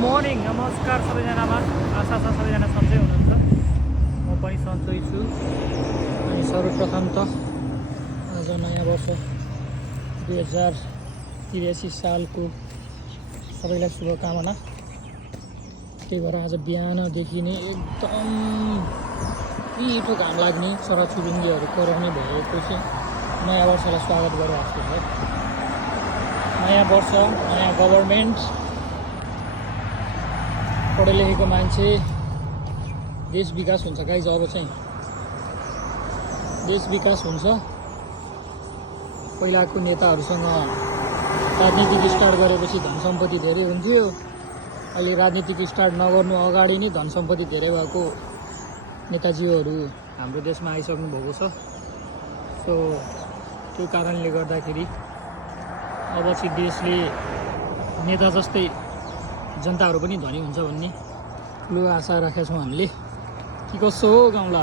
Morning नमस्कार सबैजनामा। आशा छ सबैजना सन्चै हुनुहुन्छ। म पनि सन्चै छु। अनि सर्वप्रथम त आज नयाँ वर्ष 2083 सालको सबैलाई शुभकामना। त्यही भएर आज बिहानदेखि नै एकदम मिठो घाम लाग्ने चराचुरुङ्गीहरू कराउने भएको चाहिँ नयाँ वर्षलाई स्वागत गरिरहेको छ। नयाँ वर्ष, नयाँ गभर्मेन्ट, पढे लेखेको मान्छे, देश विकास हुन्छ गाइज। अब चाहिँ देश विकास हुन्छ। पहिलाको नेताहरूसँग राजनीतिक स्टार्ट गरेपछि धन सम्पत्ति धेरै हुन्थ्यो। अहिले राजनीतिक स्टार्ट नगर्नु अगाडि नै धन सम्पत्ति धेरै भएको नेताजीहरू हाम्रो देशमा आइसक्नु भएको छ। सो त्यो कारणले गर्दाखेरि अब चाहिँ देशले नेता जस्तै जनताहरू पनि धनी हुन्छ भन्ने ठुलो आशा राखेका छौँ हामीले। के कसो हो गाउँला?